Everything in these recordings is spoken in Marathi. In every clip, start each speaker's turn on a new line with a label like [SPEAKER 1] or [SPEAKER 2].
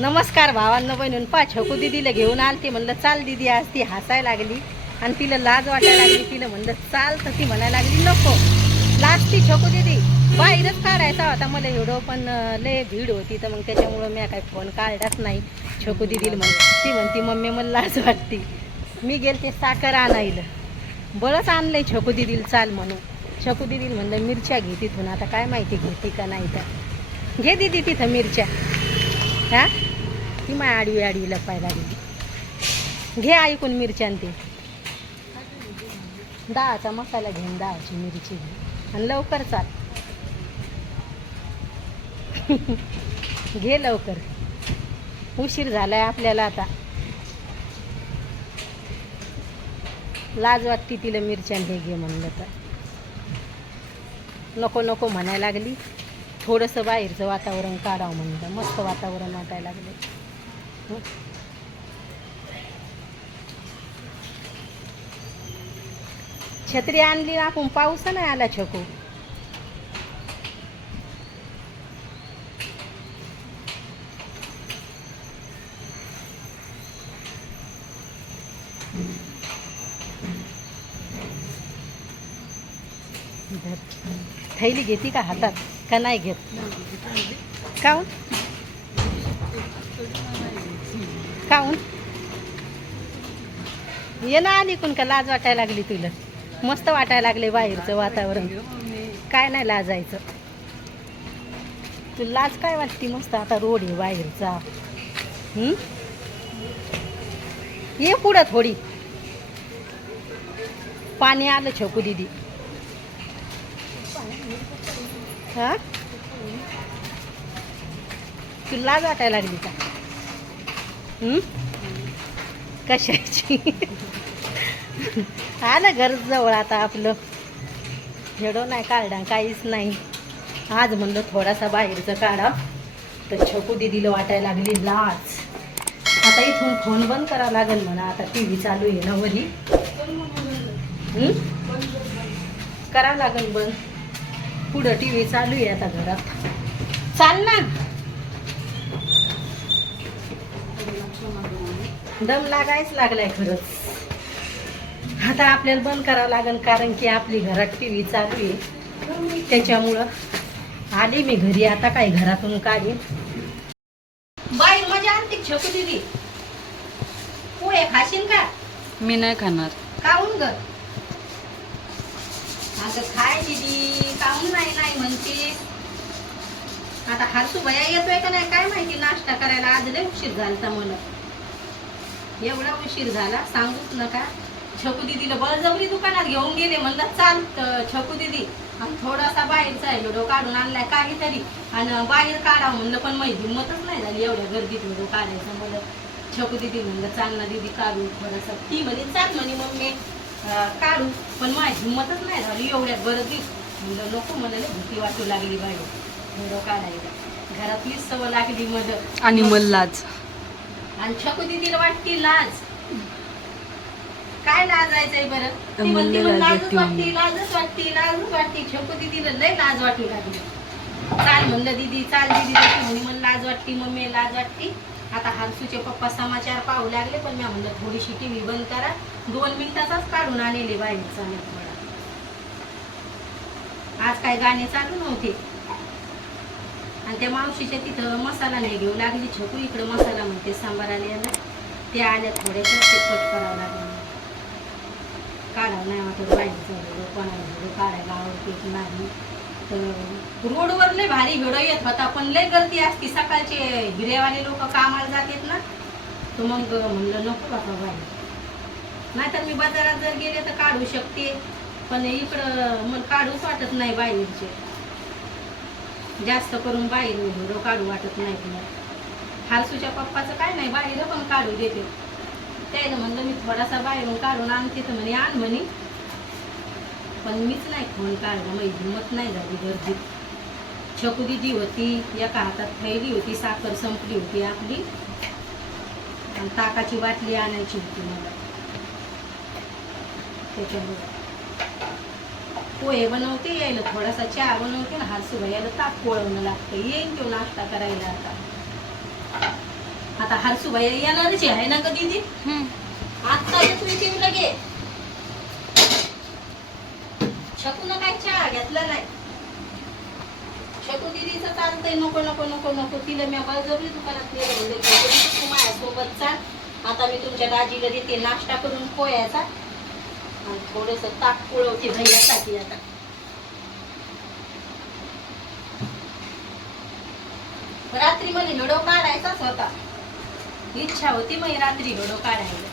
[SPEAKER 1] नमस्कार भावांना बहिणून पा छकू दिदीला घेऊन आलती म्हणलं चाल दिदी आज ती हसायला लागली. आणि तिला लाज वाटायला लागली तिला म्हणलं चाल तर ती म्हणायला लागली नको. लाज ती छकू दिदी. बाहेरच काढायचा होता मला एवढं पण लय भीड होती तर मग त्याच्यामुळं मी काही फोन काढलाच नाही. छकू दिदीला म्हण ती म्हणती मम्मी मला लाज वाटती. मी गेलते साखर आणायला. बरंच आणलंय छकू दिदीला चाल म्हणून. छकू दिदीला म्हणलं मिरच्या घे तिथून आता काय माहिती घेते का नाही तर. घे दिदी तिथं मिरच्या. हा? ती माय आडवी आडवी लपायला लागली घे ऐकून मिरच्यान ते. दहाचा मसाला घेऊन दहाची मिरची घे. आणि लवकर चाल. घे लवकर. उशीर झालाय आपल्याला आता. लाज वाटती तिला मिरच्यान हे घे म्हणलं तर. नको नको म्हणायला लागली. थोडंसं बाहेरचं वातावरण काढावं म्हणलं. मस्त वातावरण वाटायला लागलं. छत्री आणली ना आपण पाऊस नाही आला छकू. थैली घेती का हातात? का नाही घेत? काऊन काऊन ये ना आली कोण का लाज वाटायला लागली तुला? मस्त वाटायला लागले बाहेरचं वातावरण. काय नाही लाजायचं. तुला लाज काय वाटते मस्त आता रोड आहे बाहेरचा? ये पुढं थोडी. पाणी आलं छोकू दिदी. हा? तुला लाज वाटायला लागली का? कशाची? हा ना घर जवळ आता आपलं. हेडो नाही काढा काहीच नाही. आज म्हणलं थोडासा बाहेरचं काढा. तर छकू दिदीला वाटायला लागली लाज. आता इथून फोन बंद करावा लागेल म्हणा. आता टी व्ही चालू आहे ना वरी. करा करावं लागेल बंद. पुढं टी व्ही चालू आहे आता घरात. चाल ना दम लागायच लागलाय खरंच. आता आपल्याला बंद करावं लागेल कारण की आपली घरात टी व्ही चालू आहे. त्याच्यामुळं आली मी घरी. आता काय घरातून काढीन बाई मजा आणते छकू दिदी. पोहे खाशील का?
[SPEAKER 2] मी नाही खाणार.
[SPEAKER 1] काहून ग अगं खाय दिदी. काहून नाही नाही म्हणते. आता हारसू भया येतोय का नाही? काय माहिती? नाश्ता करायला आज लय उशीर झाला मला. एवढा उशीर झाला सांगूच नका. छकू दिदीला बळजबरी दुकानात घेऊन गेले म्हणलं चाल छकू दिदी. आणि थोडासा बाहेरचा आहे व्हिडिओ काढून आणलाय काहीतरी. आणि बाहेर काढा म्हणलं पण माझी हिंमतच नाही झाली एवढ्या गर्दीत व्हिडिओ काढायचं म्हणलं छकू दिदी म्हणलं चाल ना दिदी काढू थोडासा. ती म्हणे चाल म्हणे मग मी काढू. पण माझी हिंमतच नाही झाली एवढ्या गर्दीत. म्हणलं नको म्हणाले लय भीती वाटू लागली बाहेर. व्हिडिओ काढायला. घरातलीच सवय लागली मदत
[SPEAKER 2] आणि मल्लाच
[SPEAKER 1] आणि छकू दिदीला वाटती लाज. काय लाजायचंय बरं? ती म्हणते लाजच
[SPEAKER 2] वाटते
[SPEAKER 1] लाजच वाटती लाजच वाटती. छकू दिदीला लय लाज वाटू लागली. चाल म्हणलं दिदी चाल दिदी तशी म्हणे मला लाज वाटती मम्मी लाज वाटती. आता हारसूचे पप्पा समाचार पाहू लागले पण मी म्हणलं थोडीशी टी व्ही बंद करा. दोन मिनिटाचाच काढून मी थोडा आज काय गाणे चालू नव्हते. आणि त्या मावशीच्या तिथं मसाला नाही घेऊ लागली छकू. इकडं मसाला म्हणते सांबार आलेला ते आल्या थोड्याशा ते कट करावं लागलं. काढावं नाही वाटत बाहेरचं कोणाला काढायला आवडते की नाही. तर रोडवर लय भारी व्हिडिओ येत होता पण लय गर्दी असती. सकाळचे हिरेवाले लोक कामाला जातात ना. तर मग म्हणलं नको बाबा बाहेर नाहीतर मी बाजारात जर गेले तर काढू शकते. पण इकडं मग काढूच वाटत नाही बाहेरचे. जास्त करून बाहेर व्हिडिओ काढू वाटत नाही तुला. हारसूच्या पप्पाचं काय नाही बाहेर पण काढू देते. त्याला म्हणलं मी थोडासा बाहेरून काढून आणते तर म्हणे आण म्हणे. पण मीच नाही फोन काढला माझी हिंमत नाही झाली गर्दीत छकू जी होती एका हातात थैली होती साखर संपली होती आपली. आणि ताकाची बाटली आणायची होती मला. त्याच्यामुळे. पोहे बनवते यायला थोडासा चहा बनवते ना हात यायला ताक पोळवणं लागतं. येईन तो नाश्ता करायला आता. आता हरसूबाई येणारच आहे ना कधी ती
[SPEAKER 2] हम्म.
[SPEAKER 1] आत्ता येतोय ते लगे शकून काय चहा घेतला नाही. शकू दिदीचं चालतंय नको नको नको नको. तिला मी बळजबरी दुकानात नेलं. माझ्यासोबत चाल. आता मी तुमच्या दाजीला देते नाश्ता करून पोयाचा आणि थोडस ताक पुळवते भैयासाठी आता. रात्री मला व्हिडिओ काढायचाच होता. इच्छा होती मग रात्री व्हिडिओ काढायला.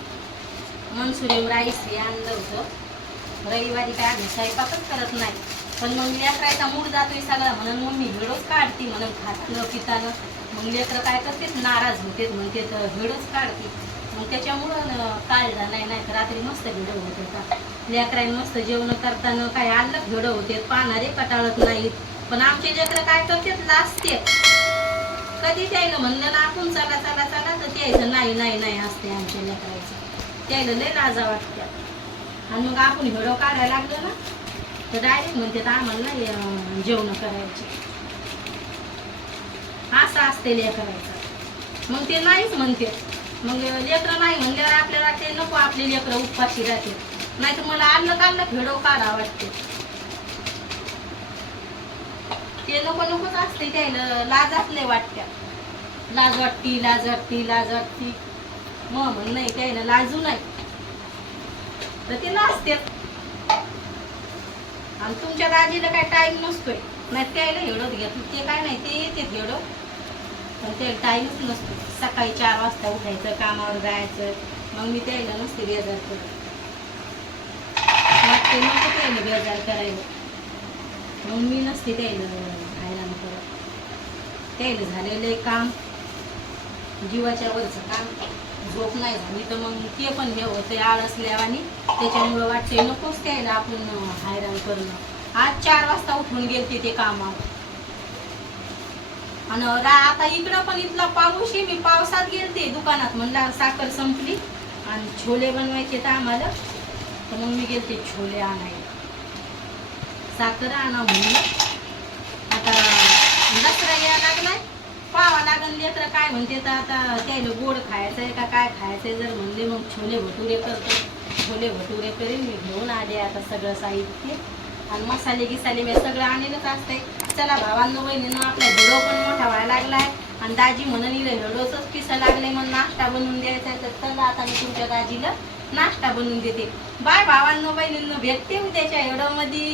[SPEAKER 1] मनसुरियम राईस हे आणलं होतं. रविवारी काय आम्ही स्वयंपाकच करत नाही. पण मग लेकरायचा मूड जातोय सगळा म्हणून मग मी व्हिडिओच काढते म्हणून खातानं पितानं. मग लेकरं काय करते नाराज होते म्हणते तर व्हिडिओच काढते. मग त्याच्यामुळं काल झालाय नाही नाही तर रात्री मस्त व्हिडिओ होत होता. लेकरांनी मस्त जेवण करताना काय आलं व्हिडिओ होते पाहणारे कटाळत नाहीत. पण आमचे लेकरं काय करतात लाजते. कधी त्याला म्हणलं ना आपण चला चला चला तर त्याचं नाही नाही नाही असते आमच्या लेकरायचं त्याला लय लाजा वाटत्या. आणि मग आपण घड काढायला लागलो ना तर डायरेक्ट म्हणते तर आम्हाला ना जेवण करायचे असं असते लेकरायचं मग ते नाहीच म्हणते. मग लेकरं नाही म्हणल्यावर आपल्याला ते नको आपले लेकरं उपाशी राहते. नाही तर मला आणलं काढलं फेडो काढा वाटते. ते नको नकोच असते त्याला. लाज असले वाटत्या. लाज वाटती लाज वाटती लाज वाटती. मग म्हण नाही त्याला लाजू नाही. तर ते लाजते. आणि तुमच्या दाजीला काय टाईम नसतोय. नाही त्याला हेडत घेत ते काय नाही ते येते हेडो पण ते टाईमच नसतो. सकाळी चार वाजता उठायचं कामावर जायचं. मग मी त्याला नसते बेजार करत. मग ते नको त्याला बेजार करायला. मग मी नसते त्याला खायला नको त्याला झालेलं काम. जीवाच्या वरचं काम. झोप नाही झाली तर मग ते पण हे होते आणि त्याच्यामुळं वाटते नकोच त्याला आपण हैराण करणं. आज चार वाजता उठून गेलते ते कामावर. आणि आता इकडं पण इथला पाऊस आहे मी पावसात गेलते दुकानात. म्हणला साखर संपली. आणि छोले बनवायचे तर आम्हाला. तर मग मी गेलते छोले आणायला. साखर आणा म्हणलं. आता दसरा या लागलाय. पावा लागन लेकरं काय म्हणते तर आता त्याला गोड खायचं आहे का काय खायचं आहे जर म्हणले मग छोले भटुरे करतो. छोले भटुरे करेन मी घेऊन आले आता सगळं साहित्य. आणि मसाले गिसाले मी सगळं आणलेलंच असतंय. चला भावांनो बहिणीनं आपला व्हिडिओ पण मोठा व्हायला लागलाय. आणि दाजी म्हणून व्हिडिओच पिसा लागले मग नाश्ता बनवून द्यायचा आहे. तर चला आता मी तुमच्या दाजीला नाश्ता बनवून देते. बाय भावांनो बहिणींनो भेटते उद्याच्या व्हिडिओमध्ये.